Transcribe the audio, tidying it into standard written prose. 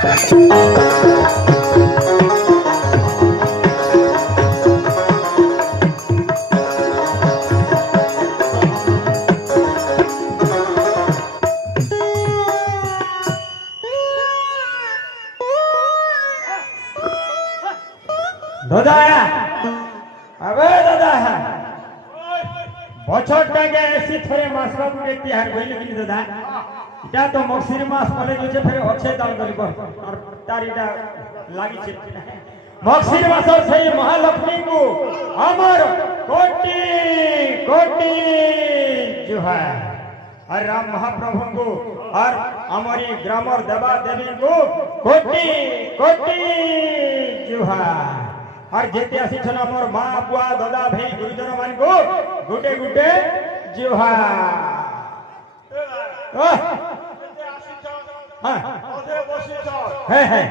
দাদা আবে দাদা বছর টাকে এসি থরে মাসবাবুকে তিহার কইলে কি দাদা এটা তো মকসির মাস বলে যে ফেরে অক্ষয় দান করিব আর তার এটা লাগিছে মকসির মাসর সেই মহালক্ষ্মীଙ୍କୁ আমার কোটি কোটি জুহার আর রাম মহাপ্রভুଙ୍କୁ আর আমারি গ্রামর দেবা দেবীଙ୍କୁ কোটি কোটি জুহার আর যেতে আসিছেন আমার মা বুয়া দাদা ভাই গুরুজন মানকু গুটে গুটে জুহার হ্যাঁ হ্যাঁ